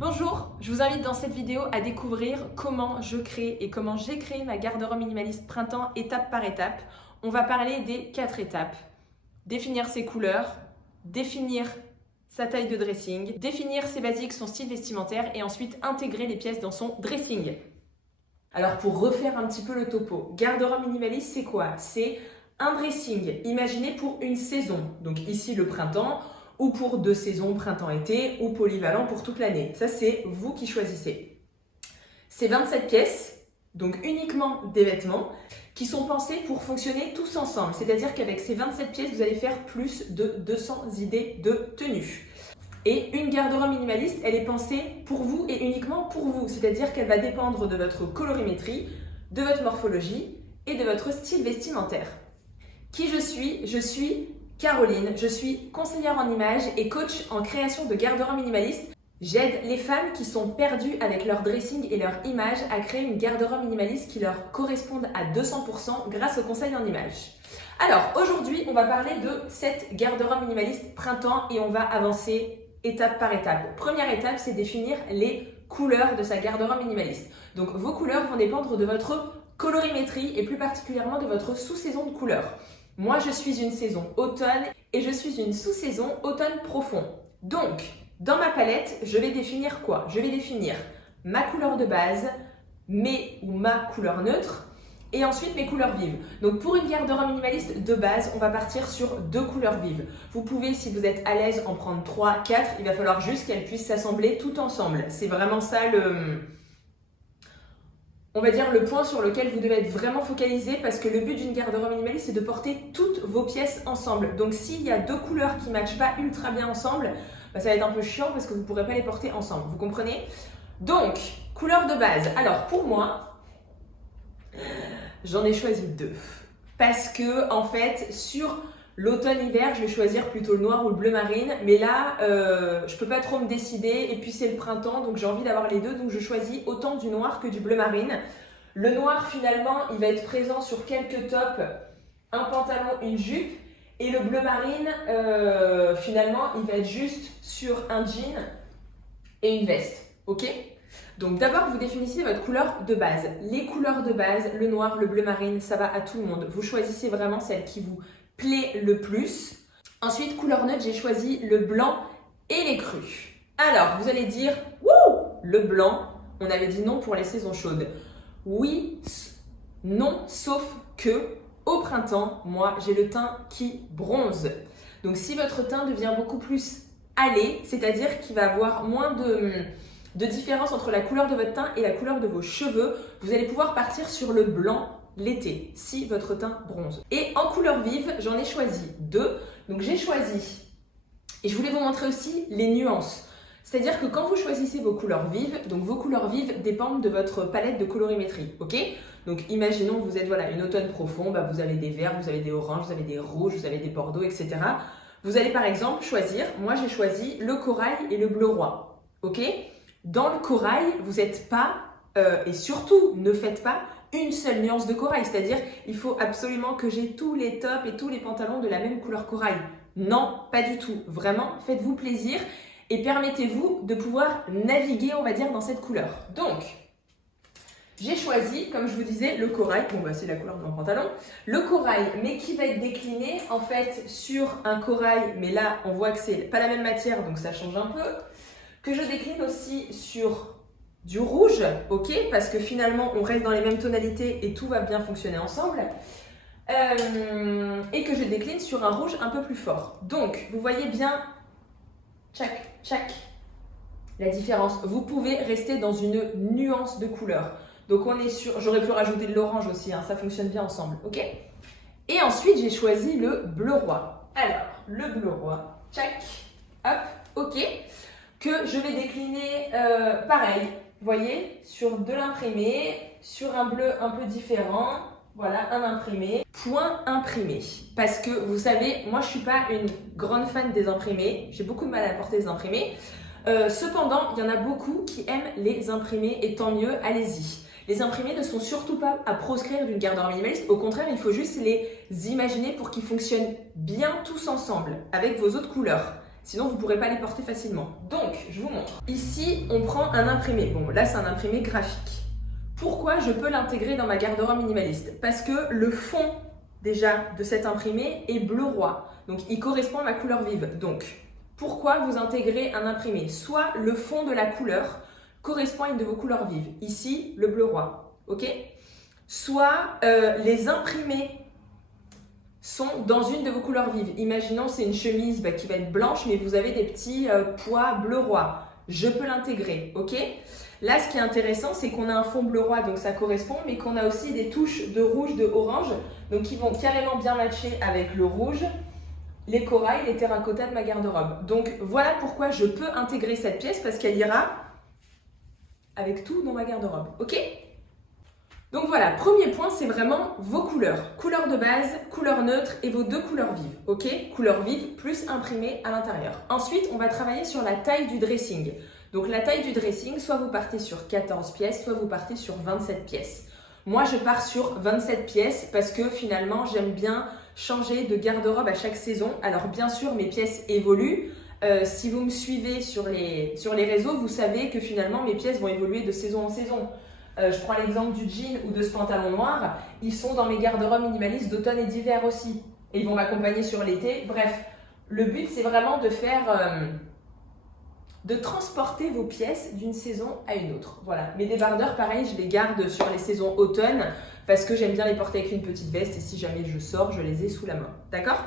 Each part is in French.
Bonjour, je vous invite dans cette vidéo à découvrir comment je crée et comment j'ai créé ma garde-robe minimaliste printemps étape par étape. On va parler des 4 étapes. Définir ses couleurs, définir sa taille de dressing, définir ses basiques, son style vestimentaire et ensuite intégrer les pièces dans son dressing. Alors pour refaire un petit peu le topo, garde-robe minimaliste c'est quoi? C'est un dressing imaginé pour une saison, donc ici le printemps, ou pour 2 saisons, printemps-été, ou polyvalent pour toute l'année. Ça, c'est vous qui choisissez. C'est 27 pièces, donc uniquement des vêtements, qui sont pensés pour fonctionner tous ensemble. C'est-à-dire qu'avec ces 27 pièces, vous allez faire plus de 200 idées de tenues. Et une garde-robe minimaliste, elle est pensée pour vous et uniquement pour vous. C'est-à-dire qu'elle va dépendre de votre colorimétrie, de votre morphologie et de votre style vestimentaire. Qui je suis? Je suis Caroline, je suis conseillère en images et coach en création de garde-robe minimaliste. J'aide les femmes qui sont perdues avec leur dressing et leur image à créer une garde-robe minimaliste qui leur corresponde à 200% grâce au conseil en images. Alors aujourd'hui, on va parler de cette garde-robe minimaliste printemps et on va avancer étape par étape. Première étape, c'est définir les couleurs de sa garde-robe minimaliste. Donc vos couleurs vont dépendre de votre colorimétrie et plus particulièrement de votre sous-saison de couleurs. Moi, je suis une saison automne et je suis une sous-saison automne profond. Donc, dans ma palette, je vais définir quoi? Je vais définir ma couleur de base, mes ou ma couleur neutre et ensuite mes couleurs vives. Donc, pour une garde-robe minimaliste de base, on va partir sur 2 couleurs vives. Vous pouvez, si vous êtes à l'aise, en prendre 3, 4. Il va falloir juste qu'elles puissent s'assembler tout ensemble. C'est vraiment ça on va dire le point sur lequel vous devez être vraiment focalisé parce que le but d'une garde-robe minimaliste, c'est de porter toutes vos pièces ensemble. Donc s'il y a 2 couleurs qui ne matchent pas ultra bien ensemble, ça va être un peu chiant parce que vous ne pourrez pas les porter ensemble. Vous comprenez? Donc, couleur de base. Alors pour moi, j'en ai choisi 2. Parce que en fait, sur l'automne-hiver, je vais choisir plutôt le noir ou le bleu marine. Mais là, je peux pas trop me décider. Et puis c'est le printemps, donc j'ai envie d'avoir les deux. Donc je choisis autant du noir que du bleu marine. Le noir, finalement, il va être présent sur quelques tops, un pantalon, une jupe. Et le bleu marine, finalement, il va être juste sur un jean et une veste. Ok? Donc d'abord, vous définissez votre couleur de base. Les couleurs de base, le noir, le bleu marine, ça va à tout le monde. Vous choisissez vraiment celle qui vous plaît le plus. Ensuite, couleur neutre, j'ai choisi le blanc et les crus. Alors, vous allez dire, wouh, le blanc, on avait dit non pour les saisons chaudes. Oui, non, sauf que au printemps, moi, j'ai le teint qui bronze. Donc, si votre teint devient beaucoup plus allé, c'est-à-dire qu'il va avoir moins de différence entre la couleur de votre teint et la couleur de vos cheveux, vous allez pouvoir partir sur le blanc l'été, si votre teint bronze. Et en couleur vive, j'en ai choisi 2. Donc j'ai choisi, et je voulais vous montrer aussi les nuances. C'est-à-dire que quand vous choisissez vos couleurs vives, donc vos couleurs vives dépendent de votre palette de colorimétrie, ok? Donc imaginons que vous êtes une automne profond, vous avez des verts, vous avez des oranges, vous avez des rouges, vous avez des bordeaux, etc. Vous allez par exemple choisir, moi j'ai choisi le corail et le bleu roi, ok? Dans le corail, vous n'êtes pas, et surtout ne faites pas une seule nuance de corail, c'est-à-dire il faut absolument que j'ai tous les tops et tous les pantalons de la même couleur corail. Non, pas du tout. Vraiment, faites-vous plaisir et permettez-vous de pouvoir naviguer, on va dire, dans cette couleur. Donc, j'ai choisi, comme je vous disais, le corail. C'est la couleur de mon pantalon. Le corail, mais qui va être décliné en fait sur un corail, mais là, on voit que c'est pas la même matière, donc ça change un peu. Que je décline aussi sur du rouge, ok, parce que finalement on reste dans les mêmes tonalités et tout va bien fonctionner ensemble, et que je décline sur un rouge un peu plus fort. Donc vous voyez bien, tchac, la différence. Vous pouvez rester dans une nuance de couleur. Donc on est sur, j'aurais pu rajouter de l'orange aussi, ça fonctionne bien ensemble, ok. Et ensuite j'ai choisi le bleu roi. Alors le bleu roi, tchac, hop, ok, que je vais décliner pareil. Vous voyez, sur de l'imprimé, sur un bleu un peu différent, voilà, un imprimé. Point imprimé, parce que vous savez, moi je suis pas une grande fan des imprimés, j'ai beaucoup de mal à porter des imprimés. Cependant, il y en a beaucoup qui aiment les imprimés et tant mieux, allez-y. Les imprimés ne sont surtout pas à proscrire d'une garde-robe minimaliste, au contraire, il faut juste les imaginer pour qu'ils fonctionnent bien tous ensemble avec vos autres couleurs. Sinon, vous ne pourrez pas les porter facilement. Donc, je vous montre. Ici, on prend un imprimé. Bon, là, c'est un imprimé graphique. Pourquoi je peux l'intégrer dans ma garde-robe minimaliste? Parce que le fond, déjà, de cet imprimé est bleu roi. Donc, il correspond à ma couleur vive. Donc, pourquoi vous intégrez un imprimé? Soit le fond de la couleur correspond à une de vos couleurs vives. Ici, le bleu roi. OK? Soit les imprimés sont dans une de vos couleurs vives. Imaginons c'est une chemise qui va être blanche, mais vous avez des petits pois bleu roi. Je peux l'intégrer, ok? Là, ce qui est intéressant, c'est qu'on a un fond bleu roi, donc ça correspond, mais qu'on a aussi des touches de rouge, de orange, donc qui vont carrément bien matcher avec le rouge, les corails, les terracottas de ma garde-robe. Donc voilà pourquoi je peux intégrer cette pièce, parce qu'elle ira avec tout dans ma garde-robe, ok? Donc voilà, premier point, c'est vraiment vos couleurs. Couleur de base, couleur neutre et vos deux couleurs vives, ok? Couleur vive plus imprimée à l'intérieur. Ensuite, on va travailler sur la taille du dressing. Donc la taille du dressing, soit vous partez sur 14 pièces, soit vous partez sur 27 pièces. Moi, je pars sur 27 pièces parce que finalement, j'aime bien changer de garde-robe à chaque saison. Alors bien sûr, mes pièces évoluent. Si vous me suivez sur les réseaux, vous savez que finalement, mes pièces vont évoluer de saison en saison. Je prends l'exemple du jean ou de ce pantalon noir, ils sont dans mes garde-robes minimalistes d'automne et d'hiver aussi. Et ils vont m'accompagner sur l'été. Bref, le but c'est vraiment de transporter vos pièces d'une saison à une autre. Voilà. Mes débardeurs, pareil, je les garde sur les saisons automne parce que j'aime bien les porter avec une petite veste et si jamais je sors, je les ai sous la main. D'accord?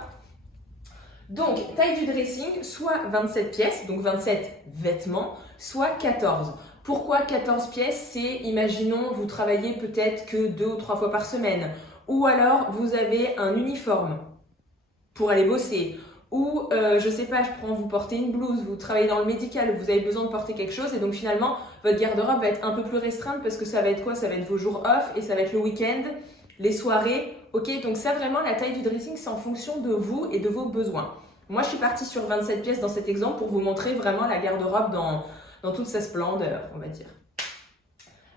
Donc, taille du dressing, soit 27 pièces, donc 27 vêtements, soit 14. Pourquoi 14 pièces? C'est, imaginons, vous travaillez peut-être que 2 ou 3 fois par semaine. Ou alors, vous avez un uniforme pour aller bosser. Ou, je sais pas, vous portez une blouse, vous travaillez dans le médical, vous avez besoin de porter quelque chose. Et donc, finalement, votre garde-robe va être un peu plus restreinte parce que ça va être quoi? Ça va être vos jours off et ça va être le week-end, les soirées. Ok, donc ça, vraiment, la taille du dressing, c'est en fonction de vous et de vos besoins. Moi, je suis partie sur 27 pièces dans cet exemple pour vous montrer vraiment la garde-robe dans toute sa splendeur, on va dire.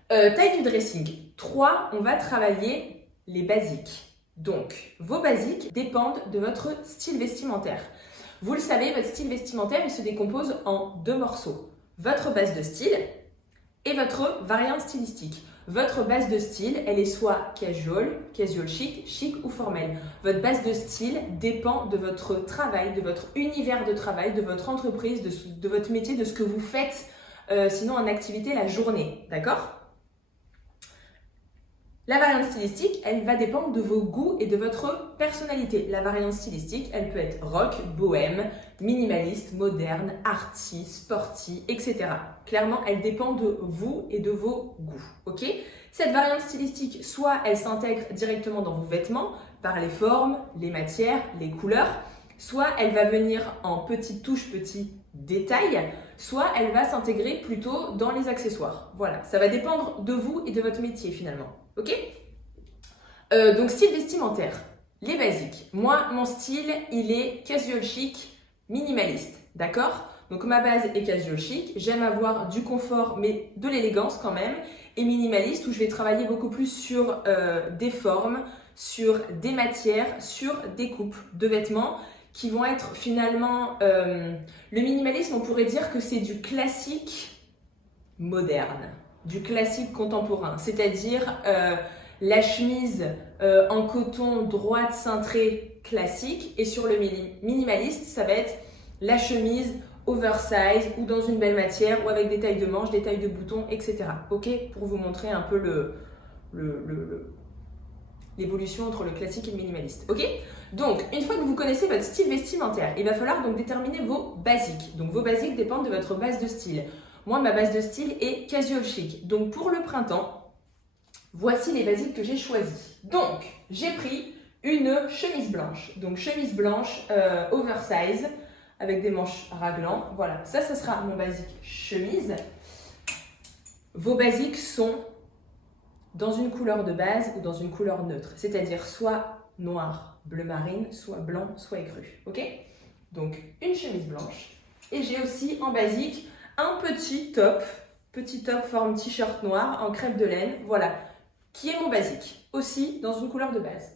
Taille du dressing. 3, on va travailler les basiques. Donc, vos basiques dépendent de votre style vestimentaire. Vous le savez, votre style vestimentaire, il se décompose en 2 morceaux. Votre base de style et votre variante stylistique. Votre base de style, elle est soit casual chic, chic ou formel. Votre base de style dépend de votre travail, de votre univers de travail, de votre entreprise, de votre métier, de ce que vous faites sinon en activité la journée, d'accord? La variante stylistique, elle va dépendre de vos goûts et de votre personnalité. La variante stylistique, elle peut être rock, bohème, minimaliste, moderne, arty, sporty, etc. Clairement, elle dépend de vous et de vos goûts, ok? Cette variante stylistique, soit elle s'intègre directement dans vos vêtements par les formes, les matières, les couleurs, soit elle va venir en petites touches, petits détails, soit elle va s'intégrer plutôt dans les accessoires. Voilà, ça va dépendre de vous et de votre métier finalement. Ok? Donc style vestimentaire, les basiques. Moi, mon style, il est casual chic, minimaliste, d'accord? Donc ma base est casual chic, j'aime avoir du confort mais de l'élégance quand même, et minimaliste où je vais travailler beaucoup plus sur des formes, sur des matières, sur des coupes de vêtements qui vont être finalement... le minimalisme, on pourrait dire que c'est du classique moderne, du classique contemporain, c'est-à-dire la chemise en coton droite cintrée classique, et sur le minimaliste, ça va être la chemise oversize ou dans une belle matière ou avec des tailles de manches, des tailles de boutons, etc. Ok, pour vous montrer un peu l'évolution entre le classique et le minimaliste. Ok? Donc, une fois que vous connaissez votre style vestimentaire, il va falloir donc déterminer vos basiques. Donc, vos basiques dépendent de votre base de style. Moi, ma base de style est casual chic. Donc, pour le printemps, voici les basiques que j'ai choisies. Donc, j'ai pris une chemise blanche. Donc, chemise blanche oversize avec des manches raglan. Voilà, ça sera mon basique chemise. Vos basiques sont dans une couleur de base ou dans une couleur neutre, c'est-à-dire soit noir, bleu marine, soit blanc, soit écru. Ok? Donc, une chemise blanche. Et j'ai aussi en basique un petit top forme t-shirt noir en crêpe de laine, voilà, qui est mon basique, aussi dans une couleur de base.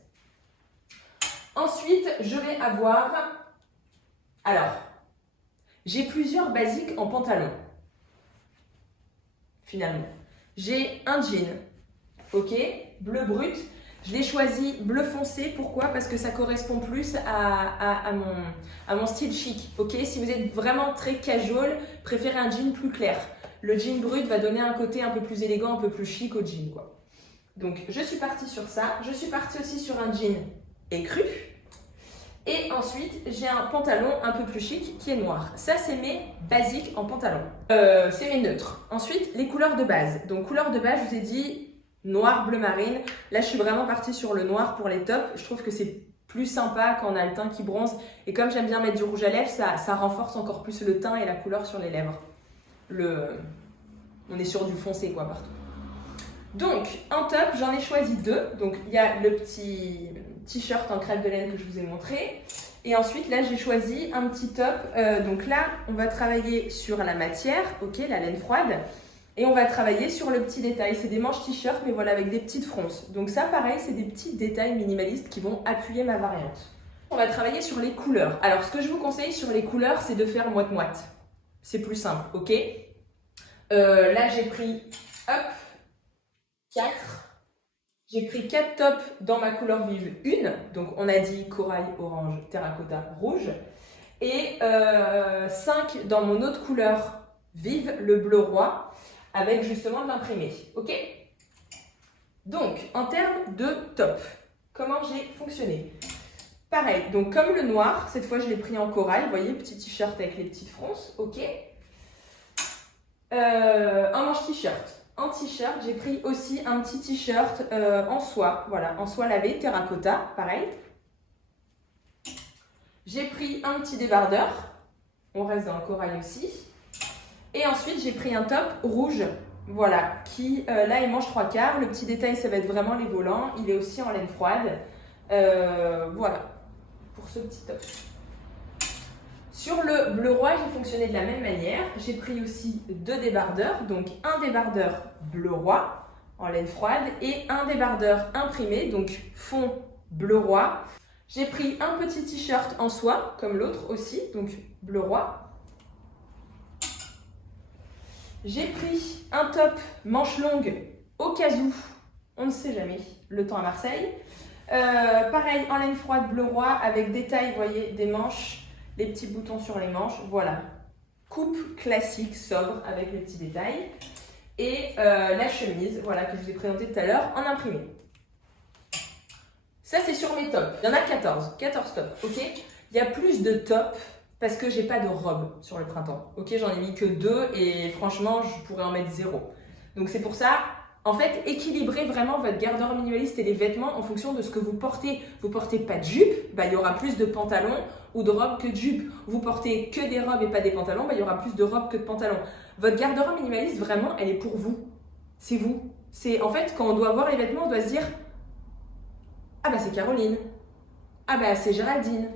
Ensuite, je vais avoir, alors, J'ai plusieurs basiques en pantalon, finalement. J'ai un jean, ok, bleu brut. Je l'ai choisi bleu foncé, pourquoi? Parce que ça correspond plus à mon style chic, ok? Si vous êtes vraiment très casual, préférez un jean plus clair. Le jean brut va donner un côté un peu plus élégant, un peu plus chic au jean, quoi. Donc, je suis partie sur ça. Je suis partie aussi sur un jean écru. Et ensuite, j'ai un pantalon un peu plus chic qui est noir. Ça, c'est mes basiques en pantalon. C'est mes neutres. Ensuite, les couleurs de base. Donc, couleurs de base, je vous ai dit noir, bleu marine. Là, je suis vraiment partie sur le noir pour les tops. Je trouve que c'est plus sympa quand on a le teint qui bronze. Et comme j'aime bien mettre du rouge à lèvres, ça renforce encore plus le teint et la couleur sur les lèvres. On est sur du foncé, quoi, partout. Donc, en top, j'en ai choisi deux. Donc, il y a le petit t-shirt en crêpe de laine que je vous ai montré. Et ensuite, là, j'ai choisi un petit top. Donc là, on va travailler sur la matière, ok, la laine froide. Et on va travailler sur le petit détail. C'est des manches t-shirt, mais voilà, avec des petites fronces. Donc ça, pareil, c'est des petits détails minimalistes qui vont appuyer ma variante. On va travailler sur les couleurs. Alors, ce que je vous conseille sur les couleurs, c'est de faire moite-moite. C'est plus simple, ok? Là, j'ai pris, hop, 4. J'ai pris 4 tops dans ma couleur vive 1. Donc, on a dit corail, orange, terracotta, rouge. Et 5 dans mon autre couleur vive, le bleu roi, avec justement de l'imprimé. Ok? Donc, en termes de top, comment j'ai fonctionné? Pareil, donc comme le noir, cette fois je l'ai pris en corail, vous voyez, petit t-shirt avec les petites fronces, ok. Un manche t-shirt. En t-shirt, j'ai pris aussi un petit t-shirt en soie, voilà, en soie lavée, terracotta, pareil. J'ai pris un petit débardeur, on reste dans le corail aussi. Et ensuite, j'ai pris un top rouge, voilà, qui, là, il mange 3/4. Le petit détail, ça va être vraiment les volants. Il est aussi en laine froide. Voilà, pour ce petit top. Sur le bleu roi, j'ai fonctionné de la même manière. J'ai pris aussi 2 débardeurs, donc un débardeur bleu roi en laine froide et un débardeur imprimé, donc fond bleu roi. J'ai pris un petit t-shirt en soie, comme l'autre aussi, donc bleu roi. J'ai pris un top manche longue au cas où, on ne sait jamais, le temps à Marseille. Pareil, en laine froide bleu roi avec détail, vous voyez, des manches, les petits boutons sur les manches, voilà. Coupe classique, sobre, avec les petits détails. Et la chemise, voilà, que je vous ai présentée tout à l'heure, en imprimé. Ça, c'est sur mes tops. Il y en a 14 tops, ok? Il y a plus de tops parce que j'ai pas de robe sur le printemps, ok? J'en ai mis que 2 et franchement, je pourrais en mettre 0. Donc c'est pour ça, en fait, équilibrez vraiment votre garde-robe minimaliste et les vêtements en fonction de ce que vous portez. Vous portez pas de jupe, bah, il y aura plus de pantalons ou de robes que de jupes. Vous portez que des robes et pas des pantalons, bah, il y aura plus de robes que de pantalons. Votre garde-robe minimaliste, vraiment, elle est pour vous. C'est vous. C'est en fait, quand on doit voir les vêtements, on doit se dire « Ah bah c'est Caroline. Ah bah c'est Géraldine.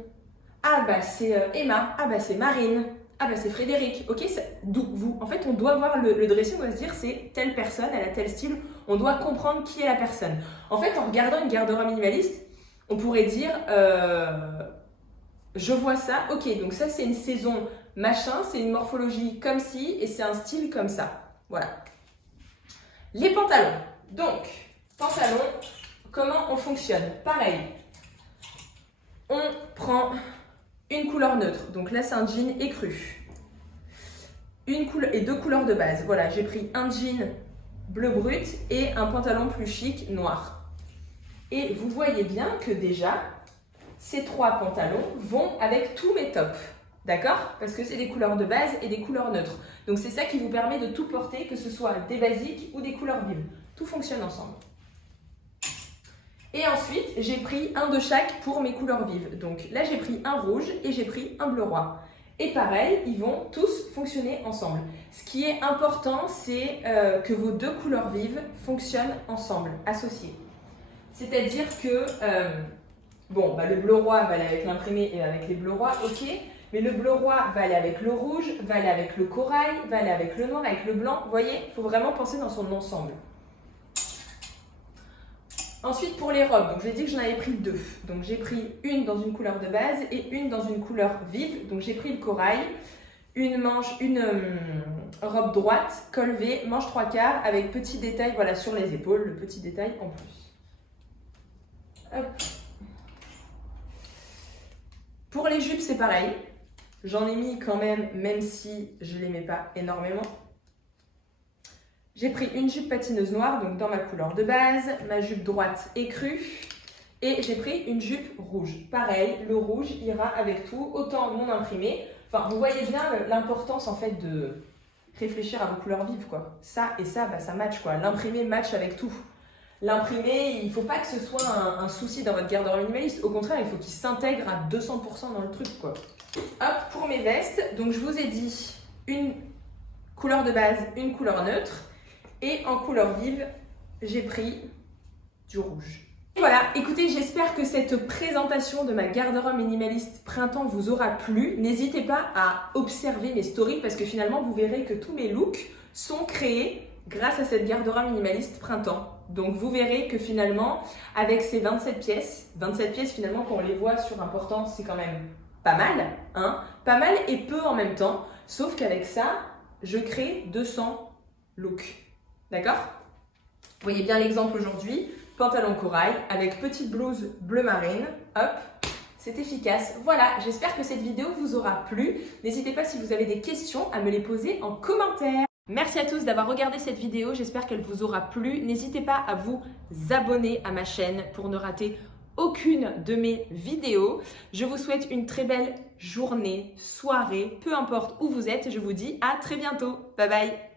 Ah bah c'est Emma. Ah bah c'est Marine. Ah bah c'est Frédéric. » Ok, vous. En fait, on doit voir le dressing, on doit se dire c'est telle personne, elle a tel style. On doit comprendre qui est la personne. En fait, en regardant une garde-robe minimaliste, on pourrait dire je vois ça, ok, donc ça c'est une saison machin, c'est une morphologie comme ci et c'est un style comme ça. Voilà. Les pantalons. Donc, pantalons, comment on fonctionne? Pareil. On prend une couleur neutre. Donc là, c'est un jean écru. Une couleur et 2 couleurs de base. Voilà, j'ai pris un jean bleu brut et un pantalon plus chic noir. Et vous voyez bien que déjà, ces 3 pantalons vont avec tous mes tops. D'accord? Parce que c'est des couleurs de base et des couleurs neutres. Donc c'est ça qui vous permet de tout porter, que ce soit des basiques ou des couleurs vives. Tout fonctionne ensemble. Et ensuite, j'ai pris un de chaque pour mes couleurs vives. Donc là, j'ai pris un rouge et j'ai pris un bleu roi. Et pareil, ils vont tous fonctionner ensemble. Ce qui est important, c'est que vos 2 couleurs vives fonctionnent ensemble, associées. C'est-à-dire que, bon, bah, le bleu roi va aller avec l'imprimé et avec les bleus rois, ok. Mais le bleu roi va aller avec le rouge, va aller avec le corail, va aller avec le noir, avec le blanc. Vous voyez, il faut vraiment penser dans son ensemble. Ensuite, pour les robes, donc j'ai dit que j'en avais pris 2. Donc j'ai pris une dans une couleur de base et une dans une couleur vive. Donc j'ai pris le corail. robe droite, col V, manche 3/4 avec petit détail voilà, sur les épaules, le petit détail en plus. Hop. Pour les jupes, c'est pareil. J'en ai mis quand même si je ne les mets pas énormément. J'ai pris une jupe patineuse noire, donc dans ma couleur de base, ma jupe droite écrue, et j'ai pris une jupe rouge. Pareil, le rouge ira avec tout, autant mon imprimé. Enfin, vous voyez bien l'importance en fait de réfléchir à vos couleurs vives, quoi. Ça et ça, bah, ça match, quoi. L'imprimé match avec tout. L'imprimé, il ne faut pas que ce soit un souci dans votre garde-robe minimaliste. Au contraire, il faut qu'il s'intègre à 200% dans le truc, quoi. Hop, pour mes vestes, donc je vous ai dit une couleur de base, une couleur neutre. Et en couleur vive, j'ai pris du rouge. Et voilà, écoutez, j'espère que cette présentation de ma garde-robe minimaliste printemps vous aura plu. N'hésitez pas à observer mes stories parce que finalement, vous verrez que tous mes looks sont créés grâce à cette garde-robe minimaliste printemps. Donc vous verrez que finalement, avec ces 27 pièces finalement quand on les voit sur un portant, c'est quand même pas mal, hein, pas mal et peu en même temps, sauf qu'avec ça, je crée 200 looks. D'accord? Vous voyez bien l'exemple aujourd'hui, pantalon corail avec petite blouse bleu marine, hop, c'est efficace. Voilà, j'espère que cette vidéo vous aura plu. N'hésitez pas si vous avez des questions à me les poser en commentaire. Merci à tous d'avoir regardé cette vidéo, j'espère qu'elle vous aura plu. N'hésitez pas à vous abonner à ma chaîne pour ne rater aucune de mes vidéos. Je vous souhaite une très belle journée, soirée, peu importe où vous êtes. Je vous dis à très bientôt. Bye bye.